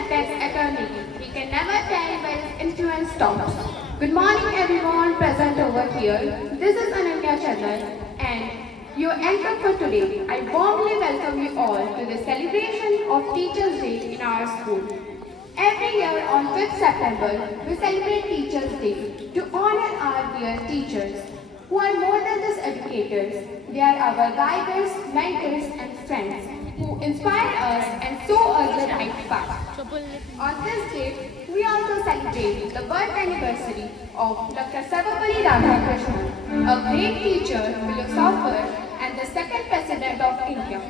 affects eternity. We can never tell where its influence stops. Good morning everyone present over here. This is Ananya Chandan and your anchor for today. I warmly welcome you all to the celebration of Teachers' Day in our school. Every year on 5th September, we celebrate Teachers' Day to honor our dear teachers, who are more than just educators. They are our guiders, mentors and friends who inspire us and show us the right path. On this day, we also celebrate the birth anniversary of Dr. Sarvapalli Radhakrishnan, a great teacher, philosopher and the second President of India.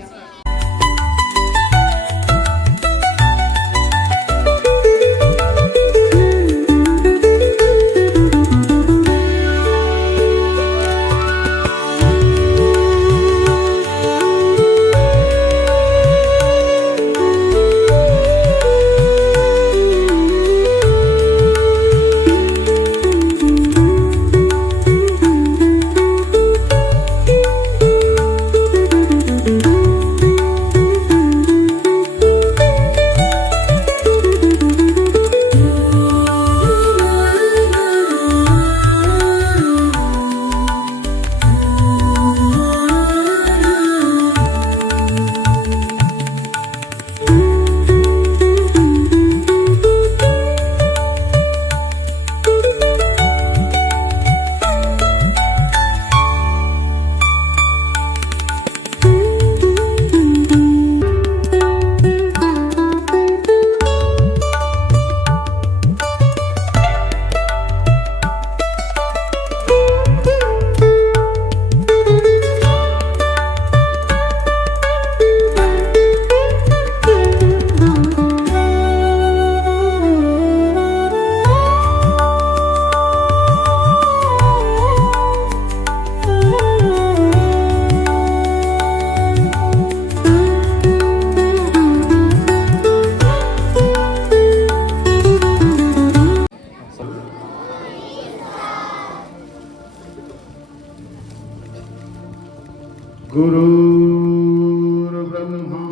गुरुर्ब्रह्मा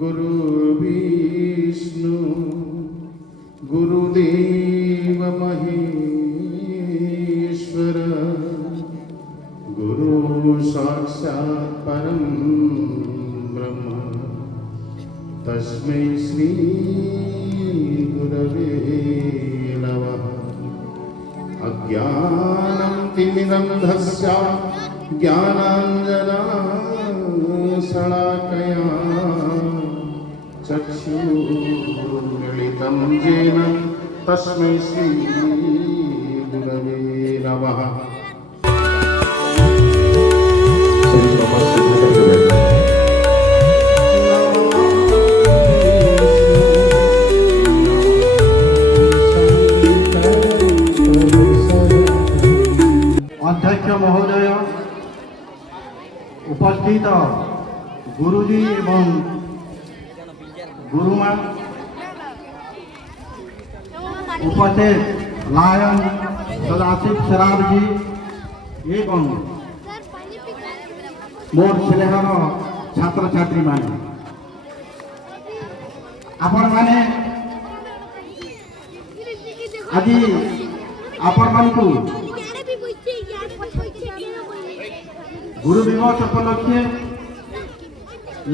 गुरुर्विष्णु गुरुदेव महेश्वर गुरु साक्षात् परं ब्रह्म तस्मै श्री गुरवे नमः। अज्ञानं तिमिरन्धस्य ज्ञानाञ्जनशलाकया चक्षुर्मिलितं येन तस्मै श्रीगुरवे नमः। अध्यक्ष महोदय, उपस्थित गुरुजी एवं गुरुमा, उपस्थित लायन सदाशिव शराब जी एवं मोर स्नेहर छात्र छात्री माने आपण माने आज आपण मानकु गुरु दिवस उपलक्षे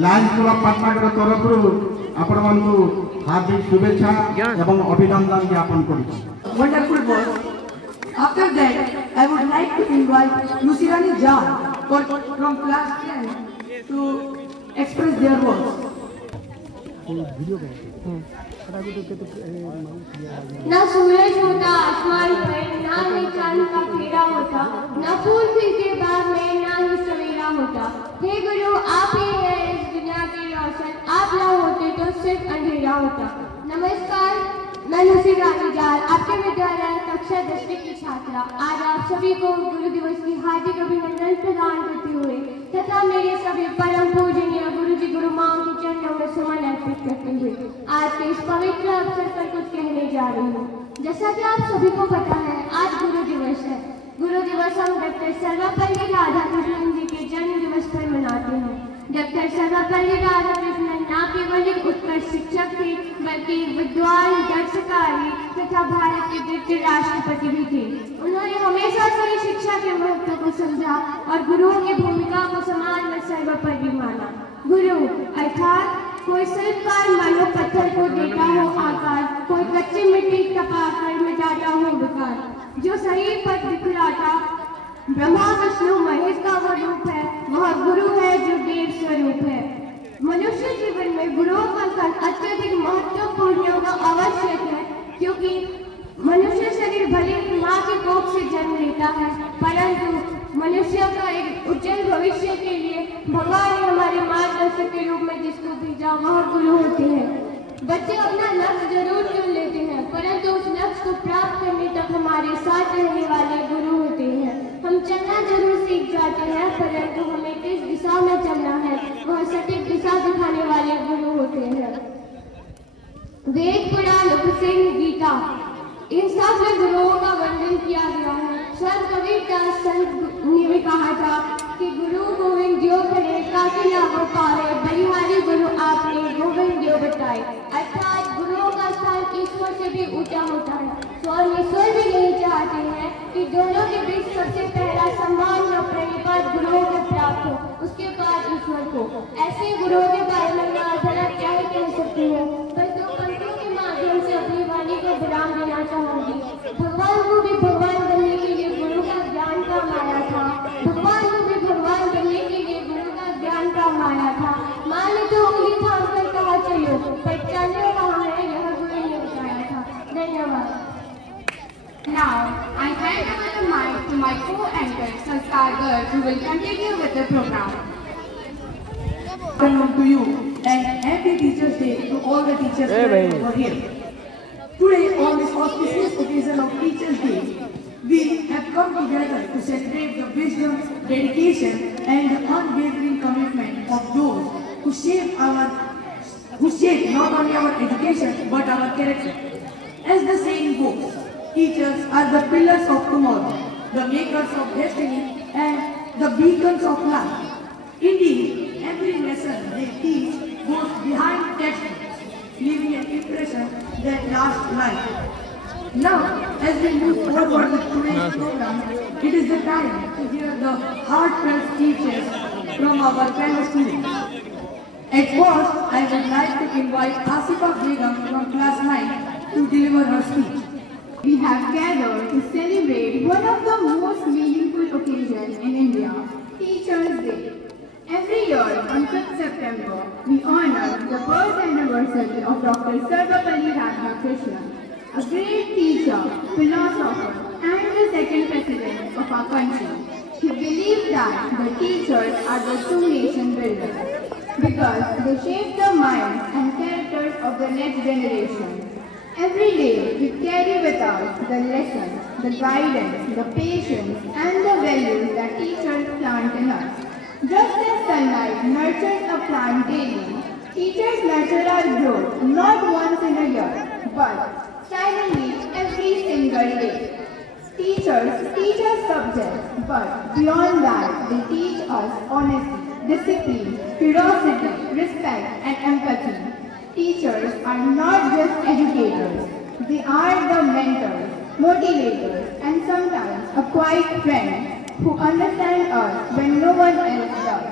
लायन्स क्लब पाटनागर तरफ आपण मानकु हार्दिक शुभेच्छा एवं अभिनंदन ज्ञापन करूँ। Wonderful work. After that, I would like to invite Nusirani Jha from class 10 to express their words. न सूरज होता आसमान पर, ना ही चांद का फेरा होता, न फूल खिलते बाग में, ना ही सवेरा होता। हे गुरु, आप ही हैं इस दुनिया के रोशन, आप ना होते तो सिर्फ अंधेरा होता। नमस्कार, मैं नुसरानी जाल, आपके विद्यालय कक्षा 10वीं की छात्रा, आज आप सभी को गुरु दिवस की हार्दिक अभिनंदन प्रदान करते हुए तथा मेरे सभी परम पूजनीय गुरु जी गुरु माँ के चरणों में सुमन अर्पित करते हुए आज के इस पवित्र अवसर पर कुछ कहने जा रही हूँ। जैसा कि आप सभी को पता है, आज गुरु दिवस है। गुरु दिवस हम डॉक्टर सर्वपल्ली राधाकृष्णन जी के जन्म दिवस पर मनाते हैं। डॉक्टर सर्वपल्ली राधाकृष्णन न केवल एक उत्कृष्ट शिक्षक थे, बल्कि बल्कि विद्वान, दर्शकारी तथा भारत के द्वितीय राष्ट्रपति भी थे। उन्होंने हमेशा से शिक्षा के महत्व को समझा और गुरुओं की भूमिका को समाज में सर्वोपरि माना। गुरु अर्थात कोई शिल्पकार मानो पत्थर को देता हो आकार, कोई कच्ची मिट्टी तपाकर मिटाता हो विकार, जो सही पथ दिखलाता ब्रह्मा विष्णु महेश का वो रूप है, वह गुरु है जो देव स्वरूप है। मनुष्य जीवन में गुरुओं का स्थान अत्यधिक महत्वपूर्ण होना आवश्यक है, क्योंकि मनुष्य शरीर भले ही माँ के कोख से जन्म लेता है, परंतु मनुष्य का एक उज्जवल भविष्य के लिए भगवान ने हमारे मार्गदर्शक के रूप में जिसको भेजा वह गुरु होते हैं। बच्चे अपना लक्ष्य जरूर चुन लेते हैं, परंतु उस लक्ष्य को प्राप्त करने तक हमारे साथ रहने वाले गुरु होते हैं। हम चलना जरूर सीख जाते हैं, परंतु हमें किस दिशा में चलना है वह सटीक दिशा दिखाने वाले गुरु होते हैं। वेद, पुराण, उपनिषद, गीता, इन सब में गुरुओं का वर्णन किया गया है। संत कबीरदास संत ने भी कहा था कि गुरु गोविंद जो करे काके लागो पावे, बलिहारी गुरु आपने गोविंद जो बताए। अर्थात गुरुओं का स्थान ईश्वर से भी ऊंचा होता है। ईश्वर भी नहीं चाहते हैं कि दोनों के बीच सबसे पहला सम्मान और प्रणिपात गुरुओं को प्राप्त हो, उसके बाद ईश्वर को। ऐसे गुरुओं के बारे में मैं भला क्या ही कह सकती हूँ, बस दो पंक्तियों के माध्यम से अपनी वाणी को विराम देना चाहूंगी। भगवान को भी भगवान बनने के लिए गुरु का ज्ञान काम आया था। भगवान को भी भगवान बनने के लिए गुरु का ज्ञान काम आया था। मान लो तो उंगली थाम कर कहा चलो, पर चलने कहाँ है यह गुरु ने बताया था। धन्यवाद। Now, I hand over the mic to my co-anchor, Sanskar Garg, who will continue with the program. Welcome to you and happy Teachers' Day to all the teachers over here. Today, on this auspicious occasion of Teachers' Day, we have come together to celebrate the wisdom, dedication, and the unwavering commitment of those who shape not only our education but our character. As the saying goes, teachers are the pillars of tomorrow, the makers of destiny, and the beacons of life. Indeed, every lesson they teach goes behind textbooks, leaving an impression that lasts life. Now, as we move forward with today's program, it is the time to hear the heartfelt speeches from our fellow students. At first, I would like to invite Asifa Begum from class 9 to deliver her speech. We have gathered to celebrate one of the most meaningful occasions in India, Teachers' Day. Every year on 5th September, we honor the birth anniversary of Dr. Sarvapalli Radhakrishnan, a great teacher, philosopher, and the second president of our country. He believed that the teachers are the true nation builders because they shape the minds and characters of the next generation. Every day we carry with us the lessons, the guidance, the patience and the values that teachers plant in us. Just as sunlight nurtures a plant daily, teachers nurture our growth not once in a year, but silently every single day. Teachers teach us subjects, but beyond that they teach us honesty, discipline, curiosity, respect and empathy. Teachers are not just educators, they are the mentors, motivators, and sometimes a quiet friend who understand us when no one else does.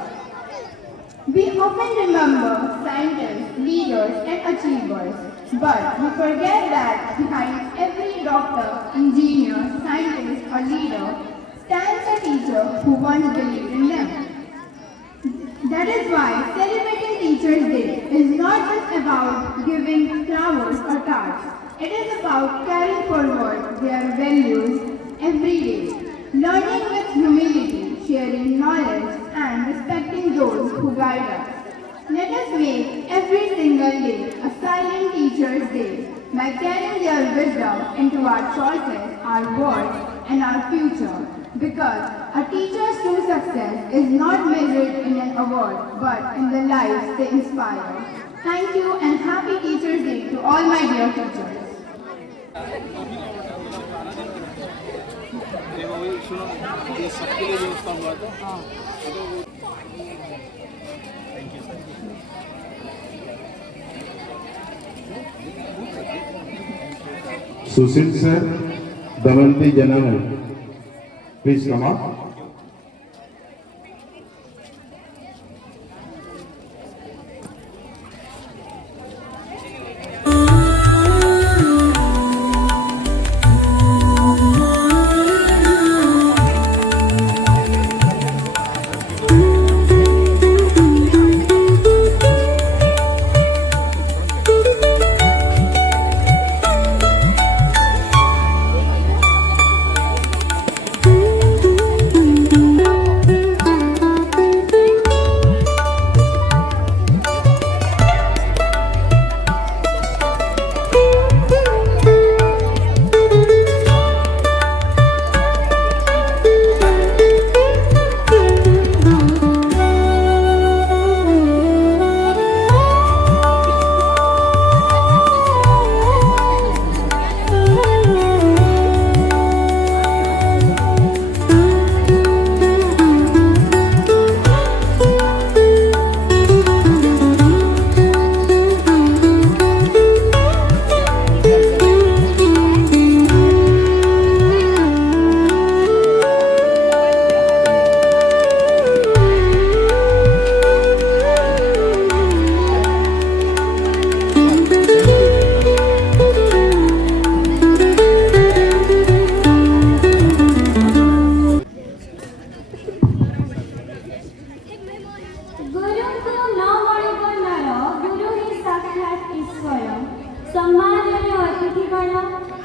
We often remember scientists, leaders, and achievers, but we forget that behind every doctor, engineer, scientist, or leader stands a teacher who once believed in them. That is why celebrating Teachers' Day is not just about giving flowers or cards. It is about carrying forward their values every day, learning with humility, sharing knowledge, and respecting those who guide us. Let us make every single day a silent Teachers' Day by carrying their wisdom into our choices, our words, and our future. Because a teacher's true success is not measured in an award, but in the lives they inspire. Thank you and happy Teachers' Day to all my dear teachers. ये सबके लिए व्यवस्था हुआ था। Thank you. Sushil sir, Damanti Janaman. Please come up.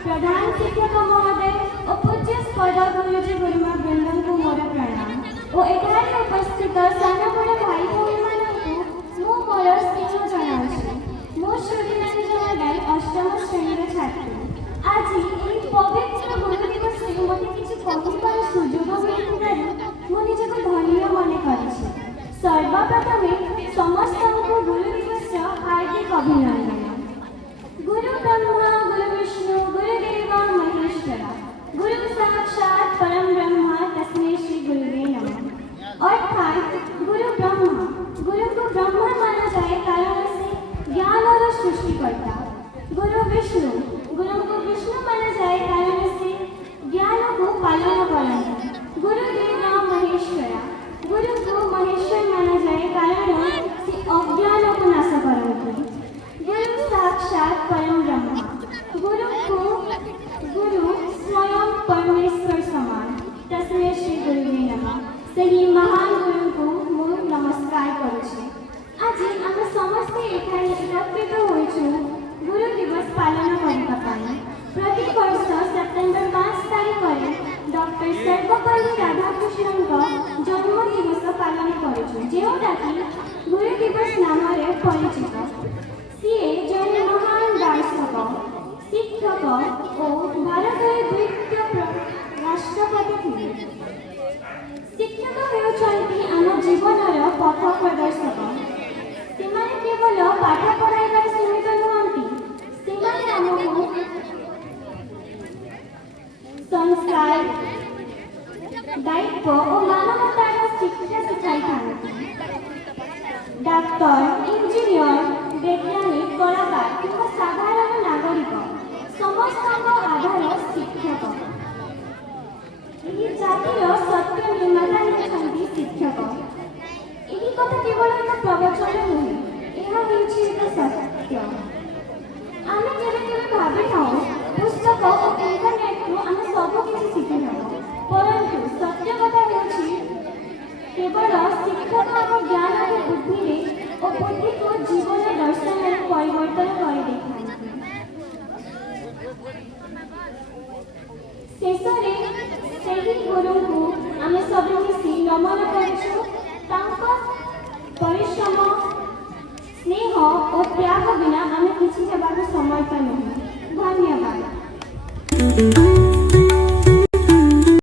प्रधान शिक्षक महोदय और पूज्य स्पर्धा गुरुजी गुरुमा वृंदन को मोर प्रणाम और एठारे उपस्थित साना बड़ भाई भौणी मानकु मु मोर स्नेह जणाउछि। मो श्रुतिनानी जमादार अष्टम श्रेणीर छात्री। आज एई पवित्र गुरु दिवस रे मते किछि कहिबार सुजोग मिलिथिबारु मु निजको धन्य मने करिछि। सर्वप्रथमे समस्तଙ୍କୁ गुरु दिवस हार्दिक अभिनंदन। गुरु ब्रह्मा गुरु विष्णु गुरुदेव महेश्वरा गुरु साक्षात परम ब्रह्मा तस्मै श्री गुरुवे नमः। अर्थात गुरु ब्रह्मा, गुरु को ब्रह्मा माना जाए कारण से ज्ञान और सृष्टिकर्ता। गुरु विष्णु, गुरु को विष्णु माना जाए कारण से ज्ञान को पालन करते। गुरुदेव महेश्वरा, गुरु को महेश्वर माना जाए कारण से अज्ञान को नाश करते। गुरु साक्षात परम ब्रह्मा, गुरु स्वयं परमेश्वर समान तस्मै श्री गुरुवे नमः। सही महान गुरु को मु नमस्कार करुछि। आज आम समस्ते एठारे एकत्रित होइछु गुरु दिवस पालन करिबा पाई। प्रति वर्ष सेप्टेम्बर 5 तारिख रे डॉक्टर सर्वपल्ली राधाकृष्णन जन्म दिवस पालन करुछु, जेउटा कि गुरु दिवस नाम रे परिचित। सीए जन महान दार्शनिक, शिक्षक और भारतर द्वितीय राष्ट्रपति थे। शिक्षक हेउछन्ति आम जीवनर पथ प्रदर्शक। सेमाने केवल पाठ पढ़ाइबार सीमित नुहंती, सेमाने आमको संस्कार, दायित्व और मानवतार शिक्षा शिखाइथांती। डाक्टर, इंजीनियर, वैज्ञानिक, कलाकार किंवा साधारण नागरिक समस्त आधार शिक्षक। जातिर सत्य निर्माता हेउछन्ति शिक्षक। एही कथा केवल एक प्रवचन नुहे, यह हेउछि एक सत्य। आमे केबे केबे भाबि थाउ पुस्तक और इंटरनेट रु आमे सब किछि शिखि थाउ, परंतु सत्य कथा हेउछि केवल शिक्षक और ज्ञान और बुद्धि रे और बुद्धि को जीवन दर्शन में परिवर्तन कर देखाइथि। शेषरे ସେହି ଗୁରୁଙ୍କୁ ଆମେ ସବୁ ମିଶି ନମନ କରିଛୁ। ତାଙ୍କ ପରିଶ୍ରମ, ସ୍ନେହ ଓ ତ୍ୟାଗ ବିନା ଆମେ କିଛି ହେବାକୁ ସମର୍ଥ ନୁହେଁ। ଧନ୍ୟବାଦ।